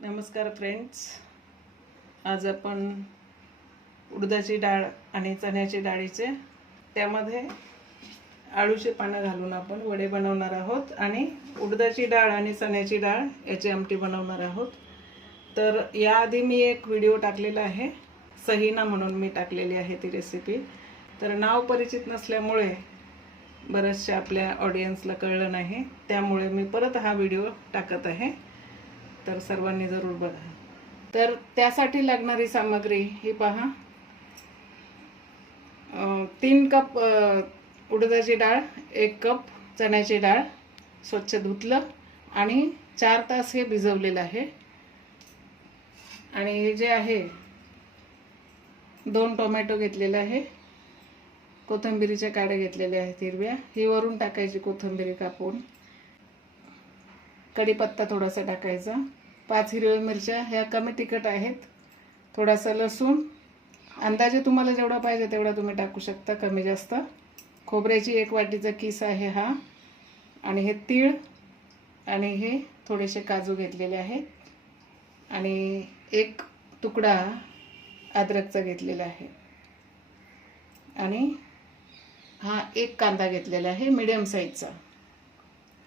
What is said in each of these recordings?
नमस्कार फ्रेंड्स. आज आपण उडदाची डाळ आणि चण्याची डाळीचे त्यामध्ये आळूचे पानं घालून आपण वडे बनवणार आहोत आणि उडदाची डाळ आणि चण्याची डाळ याची आमटी बनवणार आहोत. तर याआधी मी एक व्हिडिओ टाकलेला आहे. सहीना म्हणून मी टाकलेली आहे ती रेसिपी तर नाव परिचित नसल्यामुळे बऱ्याचशा आपल्या ऑडियन्सला कळलं नाही. त्यामुळे मी परत हा व्हिडिओ टाकत आहे. तर सर्वांनी जरूर बघा. तर त्यासाठी लागणारी सामग्री ही पहा. तीन कप उडदाची डाळ एक कप चण्याची डाळ स्वच्छ धुतलं आणि चार तास हे भिजवलेलं आहे. आणि हे जे आहे दोन टोमॅटो घेतलेले आहे. कोथिंबिरीच्या काड्या घेतलेल्या आहेत हिरव्या. ही वरून टाकायची कोथिंबिरी कापून. कढीपत्ता थोडासा टाकायचा. पाच हिरव्या मिरच्या ह्या कमी तिखट आहेत. थोडासा लसूण. अंदाजे तुम्हाला जेवढा पाहिजे तेवढा तुम्ही टाकू शकता कमी जास्त. खोबऱ्याची एक वाटीचा किस आहे हा. आणि हे तीळ आणि हे थोडेसे काजू घेतलेले आहेत. आणि एक तुकडा अद्रकचा घेतलेला आहे. आणि हा एक कांदा घेतलेला आहे मिडियम साईजचा.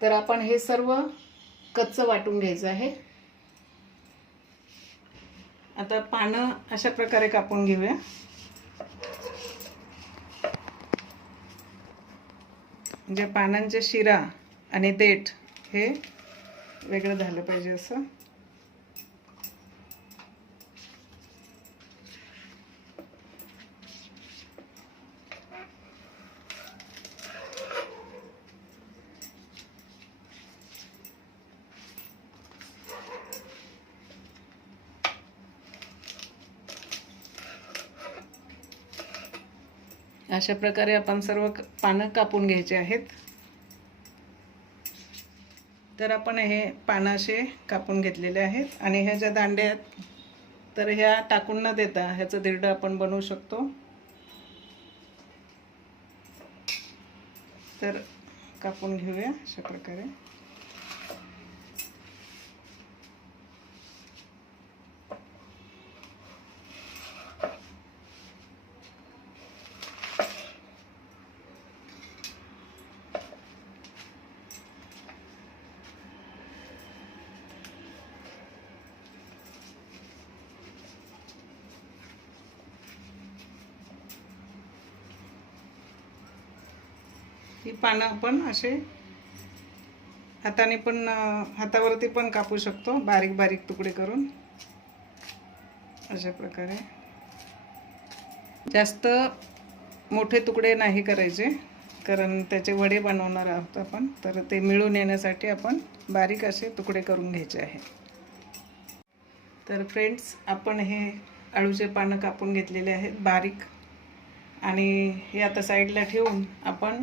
तर आपण हे सर्व कच्चं वाटून घ्यायचं आहे. आता पानं अशा प्रकारे कापून घेऊया. म्हणजे पानांच्या शिरा आणि देठ हे वेगळं झालं पाहिजे असं. अशा प्रकारे आपण सर्व पानं कापून घ्यायचे आहेत. तर आपण हे पानं असे कापून घेतलेले आहेत. आणि ह्या ज्या दांड्या आहेत तर ह्या टाकून न देता ह्याचं धिरडं आपण बनवू शकतो. तर कापून घेऊया अशा प्रकारे. ही पानं आपण असे हाताने पण हातावरती पण कापू शकतो बारीक बारीक तुकडे करून. अशा प्रकारे. जास्त मोठे तुकडे नाही करायचे कारण त्याचे वडे बनवणार आहोत आपण. तर ते मिळून येण्यासाठी आपण बारीक असे तुकडे करून घ्यायचे आहे. तर फ्रेंड्स आपण हे आळूचे पानं कापून घेतलेले आहेत बारीक. आणि हे आता साईडला ठेवून आपण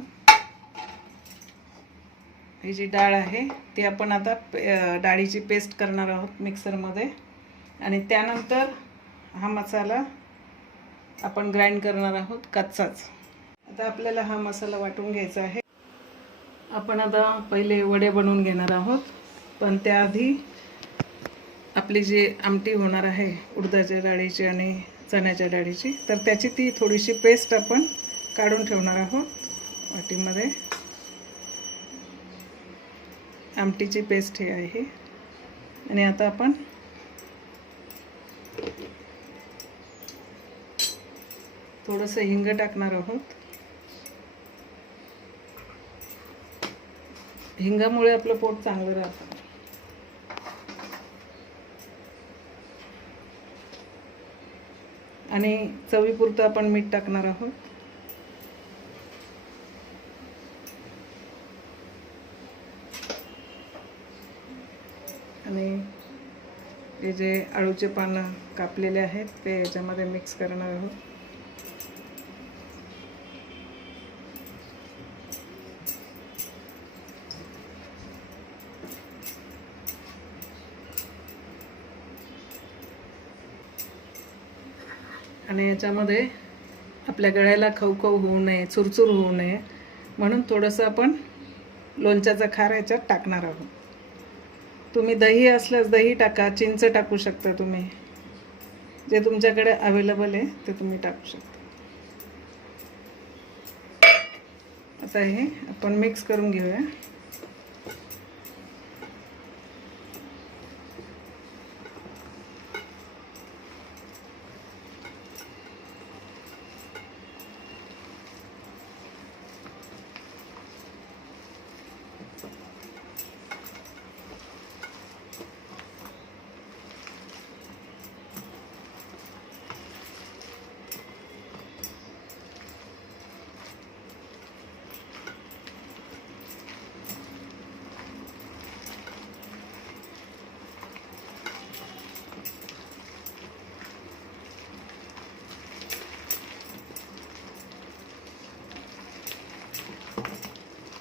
ही जी डाळ आहे ती आपण आता पे- डाळीची पेस्ट करणार आहोत मिक्सरमध्ये. आणि त्यानंतर हा मसाला आपण ग्राइंड करणार आहोत कच्चाच. आता आपल्याला हा मसाला वाटून घ्यायचा आहे. आपण आता पहिले वडे बनवून घेणार आहोत. पण त्याआधी आपली जी आमटी होणार आहे उडदाच्या डाळीची आणि चण्याच्या डाळीची तर त्याची ती थोडीशी पेस्ट आपण काढून ठेवणार आहोत वाटीमध्ये. आमटीची पेस्ट हे आहे. आणि आता आपण थोडंसं हिंग टाकणार आहोत. हिंगामुळे आपलं पोट चांगलं राहतं. आणि चवीपुरतं आपण मीठ टाकणार आहोत आणि हे जे अळूचे पानं कापलेले आहेत ते याच्यामध्ये मिक्स करणार आहोत. आणि याच्यामध्ये आपल्या गळ्याला खवखव होऊ नये चुरचूर होऊ नये म्हणून थोडंसं आपण लोणच्याचा खार याच्यात टाकणार आहोत. तुम्ही दही असल्यास दही टाका चिंच टाकू शकता तुम्ही. जे तुमच्याकडे अवेलेबल आहे ते तुम्ही टाकू शकता. आता हे आपण मिक्स करून घेऊया.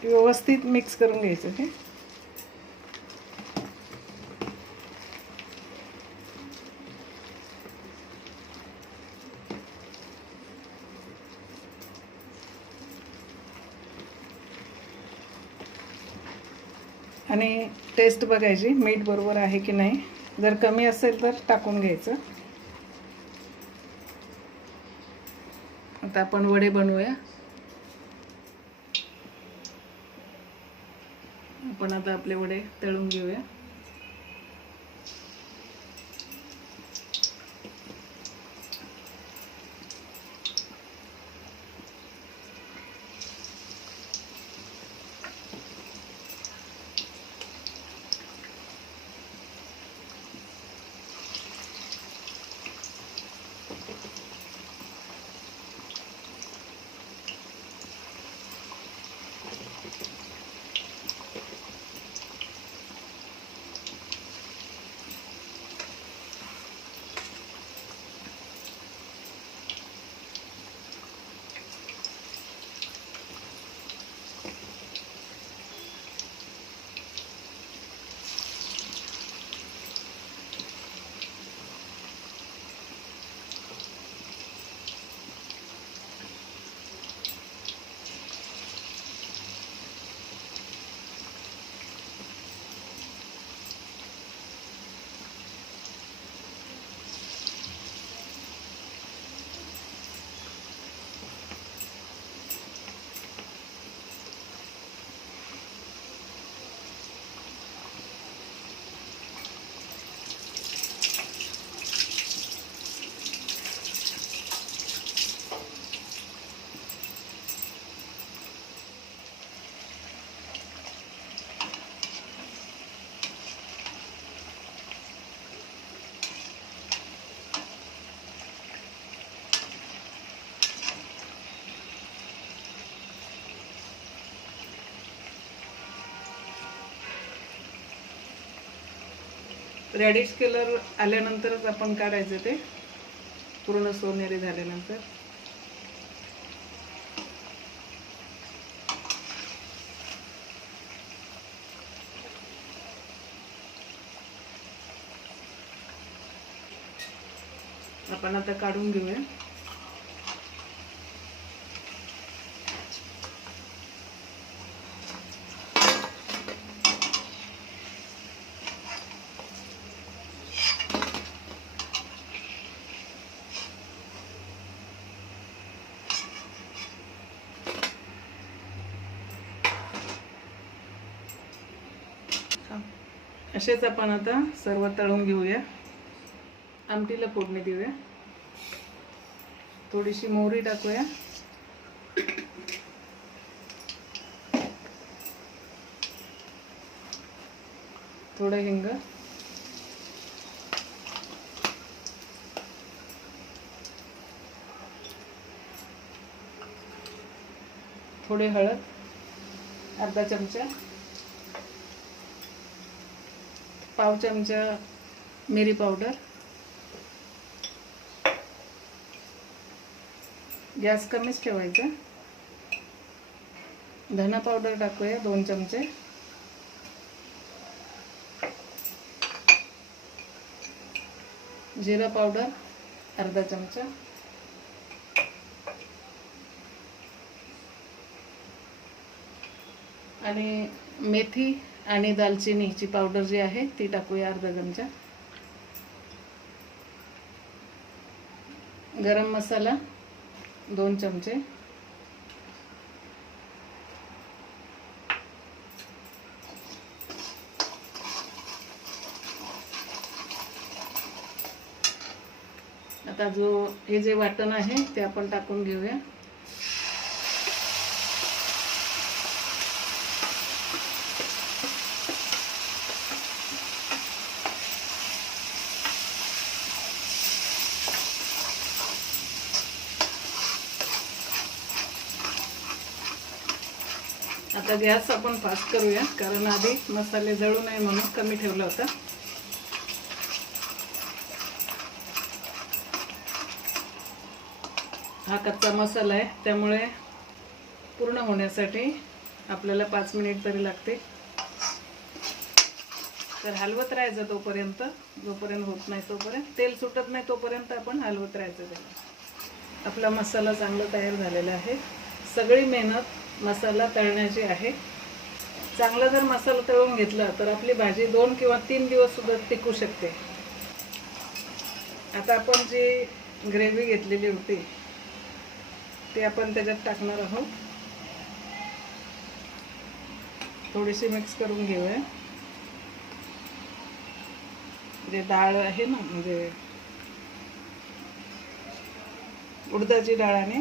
व्यवस्थित मिक्स करून घ्यायचं हे आणि टेस्ट बघायची मीठ बरोबर आहे की नाही. जर कमी असेल तर टाकून घ्यायचं. आता आपण वडे बनवूया. आपण आता आपले वडे तळून घेऊया. रॅडिश कलर आल्यानंतरच आपण काढायचं ते. पूर्ण सोनेरी झाल्यानंतर. आपण आता काढून घेऊया. असेच आपण आता सर्व तळून घेऊया. आमटीला फोडणी देऊया. थोडीशी मोहरी टाकूया. थोडं हिंग. थोडे हळद. अर्धा चमचा. पाव चमचा मिरी पावडर गॅस कमीच ठेवायचा. धना पावडर टाकूया दोन चमचे. जिरा पावडर अर्धा चमचा. आणि मेथी आणि दालचिनीची पावडर जी आहे ती टाकूया अर्धा चमचा. गरम मसाला दोन चमचे. आता जो हे जे वाटण आहे ते आपण टाकून घेऊया. आता गॅस आपण फास्ट करूया कारण आधी मसाले जळू नये म्हणून कमी ठेवला होता. हा कच्चा मसाला आहे त्यामुळे पूर्ण होण्यासाठी आपल्याला पाच मिनिट तरी लागते. तर हलवत राहायचं तोपर्यंत जोपर्यंत होत नाही तोपर्यंत तेल सुटत नाही तोपर्यंत आपण हलवत राहायचं त्याला. आपला मसाला चांगला तयार झालेला आहे. सगळी मेहनत मसाला तळण्याची आहे. चांगला जर मसाला तळून घेतला तर आपली भाजी दोन किंवा तीन दिवस सुद्धा टिकू शकते. आता आपण जी ग्रेव्ही घेतलेली होती ती आपण त्याच्यात टाकणार आहोत. थोडीशी मिक्स करून घेऊया. जे डाळ आहे ना म्हणजे उडदाची डाळ आणि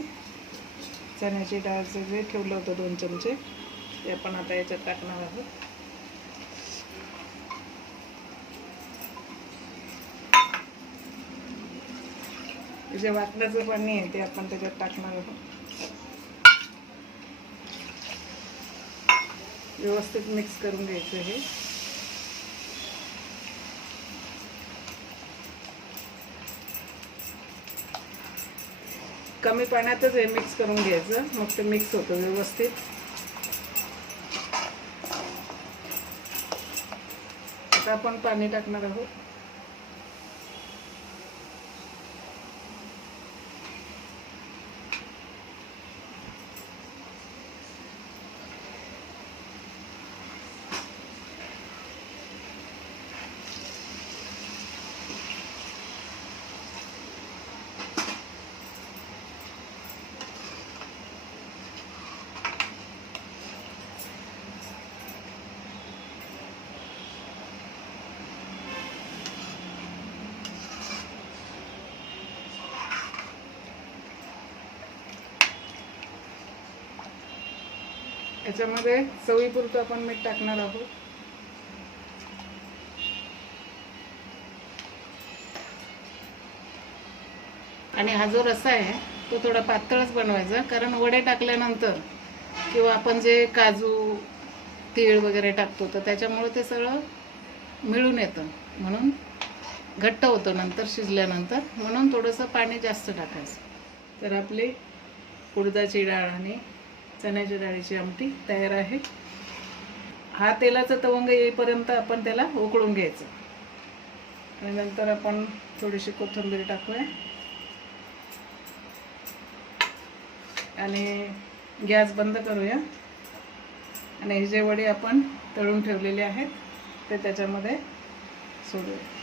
चण्याची डाळचं जे ठेवलं होतं दोन चमचे. ते आपण आता याच्यात टाकणार आहोत. जे वाटण्याचं पाणी आहे ते आपण त्याच्यात टाकणार आहोत. व्यवस्थित मिक्स करून घ्यायचं हे. कमी पाण्यातच हे मिक्स करून घ्यायचं. मग ते मिक्स होतं व्यवस्थित. आता आपण पाणी टाकणार आहोत. याच्यामध्ये चवीपुरतं आपण मीठ टाकणार आहोत. आणि हा जो रसा आहे तो थोडा पातळच बनवायचा. कारण वडे टाकल्यानंतर किंवा आपण जे काजू तीळ वगैरे टाकतो तर त्याच्यामुळे ते सगळं मिळून येतं. म्हणून घट्ट होतं नंतर शिजल्यानंतर. म्हणून थोडंसं पाणी जास्त टाकायचं. तर आपली उडदाची डाळ आणि चण्याच्या डाळीची आमटी तयार आहे. हा तेलाचा तवंग येईपर्यंत आपण त्याला उकळून घ्यायचं. आणि नंतर आपण थोडीशी कोथिंबीर टाकूया. आणि गॅस बंद करूया. आणि हे जे वडे आपण तळून ठेवलेले आहेत ते त्याच्यामध्ये सोडूया.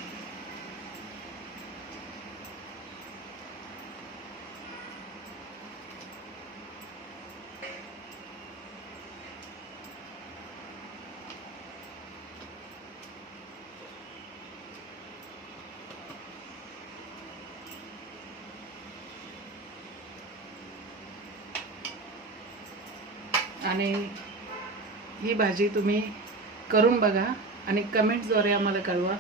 आणि ही भाजी तुम्ही करून बघा आणि कमेंट्सद्वारे आम्हाला कळवा.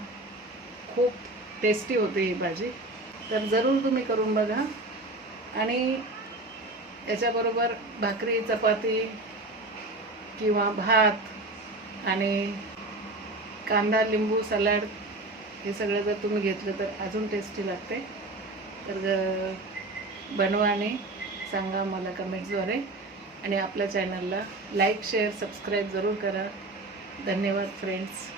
खूप टेस्टी होते ही भाजी. तर जरूर तुम्ही करून बघा. आणि याच्याबरोबर भाकरी चपाती किंवा भात आणि कांदा लिंबू सलाड हे सगळं जर तुम्ही घेतलं तर अजून टेस्टी लागते. तर बनवा आणि सांगा मला कमेंट्सद्वारे. आणि आपल्या चॅनलला लाईक शेअर सबस्क्राईब जरूर करा. धन्यवाद फ्रेंड्स